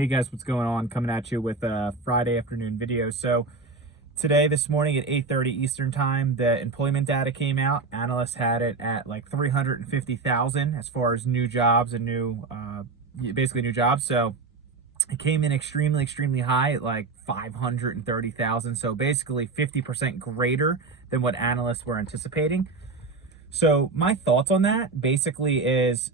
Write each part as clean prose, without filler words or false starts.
Hey guys, what's going on? Coming at you with a Friday afternoon video. So today, this morning at 8:30 Eastern time, the employment data came out. Analysts had it at like 350,000 as far as new jobs and basically new jobs. So it came in extremely high at like 530,000. So basically 50% greater than what analysts were anticipating. So my thoughts on that basically is,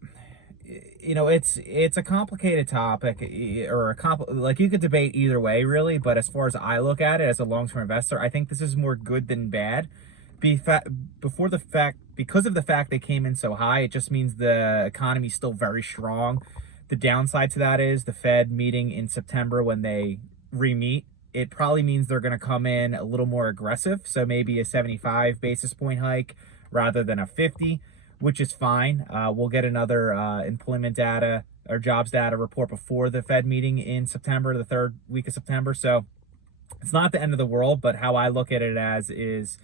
it's a complicated topic, or like you could debate either way really, but as far as I look at it as a long-term investor, I think this is more good than bad. Because of the fact they came in so high, it just means the economy is still very strong. The downside to that is the Fed meeting in September, when they re-meet, it probably means they're going to come in a little more aggressive. So maybe a 75 basis point hike rather than a 50, which is fine. We'll get another employment data or jobs data report before the Fed meeting in September, the third week of September. So it's not the end of the world, but how I look at it as is,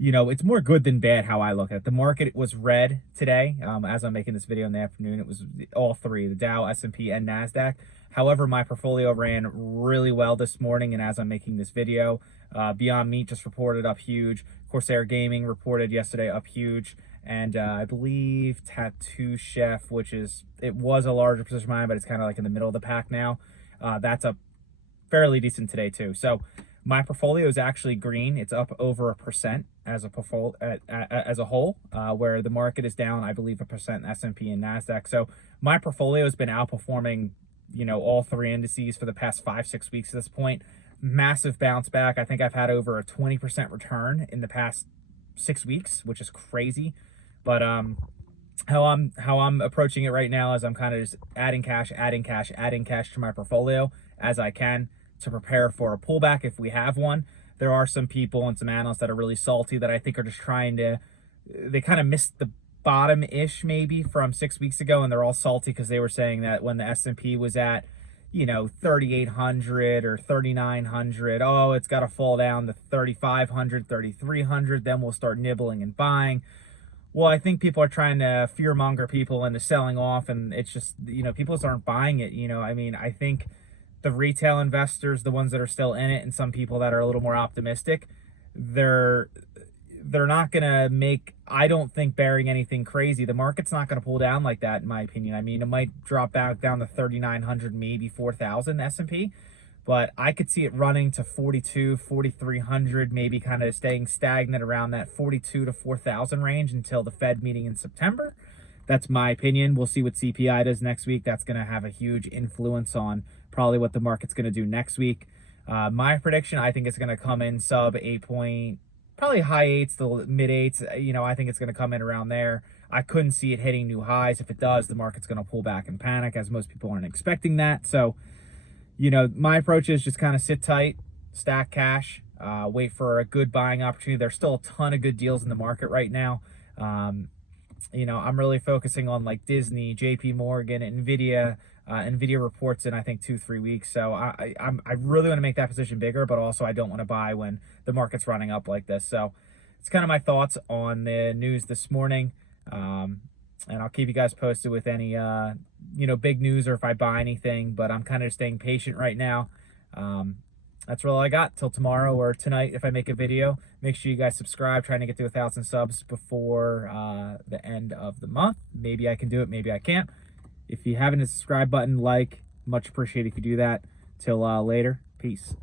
it's more good than bad how I look at it. The market was red today. As I'm making this video in the afternoon, it was all three, the Dow, S&P, and NASDAQ. However, my portfolio ran really well this morning, and as I'm making this video, Beyond Meat just reported up huge. Corsair Gaming reported yesterday up huge. And I believe Tattoo Chef, it was a larger position of mine, but it's kind of like in the middle of the pack now. That's up fairly decent today too. So my portfolio is actually green. It's up over 1% as a whole, where the market is down, I believe, 1% in S&P and NASDAQ. So my portfolio has been outperforming, all three indices for the past 5-6 weeks at this point. Massive bounce back. I think I've had over a 20% return in the past 6 weeks, which is crazy. But how I'm approaching it right now is I'm kind of just adding cash to my portfolio as I can to prepare for a pullback if we have one. There are some people and some analysts that are really salty that I think are just they kind of missed the bottom-ish maybe from 6 weeks ago, and they're all salty because they were saying that when the S&P was at 3,800 or 3,900, oh, it's got to fall down to 3,500, 3,300, then we'll start nibbling and buying. Well, I think people are trying to fearmonger people into selling off, and it's just, people just aren't buying it. I think the retail investors, the ones that are still in it, and some people that are a little more optimistic, they're not going to make, I don't think, bearing anything crazy. The market's not going to pull down like that, in my opinion. It might drop back down to 3,900, maybe 4,000 S&P, but I could see it running to 42, 4,300, maybe kind of staying stagnant around that 42 to 4,000 range until the Fed meeting in September. That's my opinion. We'll see what CPI does next week. That's going to have a huge influence on probably what the market's going to do next week. My prediction, I think it's going to come in sub 8 point, probably high 8s to mid 8s. I think it's going to come in around there. I couldn't see it hitting new highs. If it does, the market's going to pull back and panic, as most people aren't expecting that. So, my approach is just kind of sit tight, stack cash, wait for a good buying opportunity. There's still a ton of good deals in the market right now. I'm really focusing on like Disney, JP Morgan, Nvidia. Nvidia reports in, I think, 2-3 weeks. So I really want to make that position bigger, but also I don't want to buy when the market's running up like this. So it's kind of my thoughts on the news this morning. And I'll keep you guys posted with any, big news or if I buy anything, but I'm kind of staying patient right now. That's all I got till tomorrow or tonight. If I make a video, make sure you guys subscribe, trying to get to 1,000 subs before the end of the month. Maybe I can do it, maybe I can't. If you haven't, hit the subscribe button, much appreciated if you do that. Till later, peace.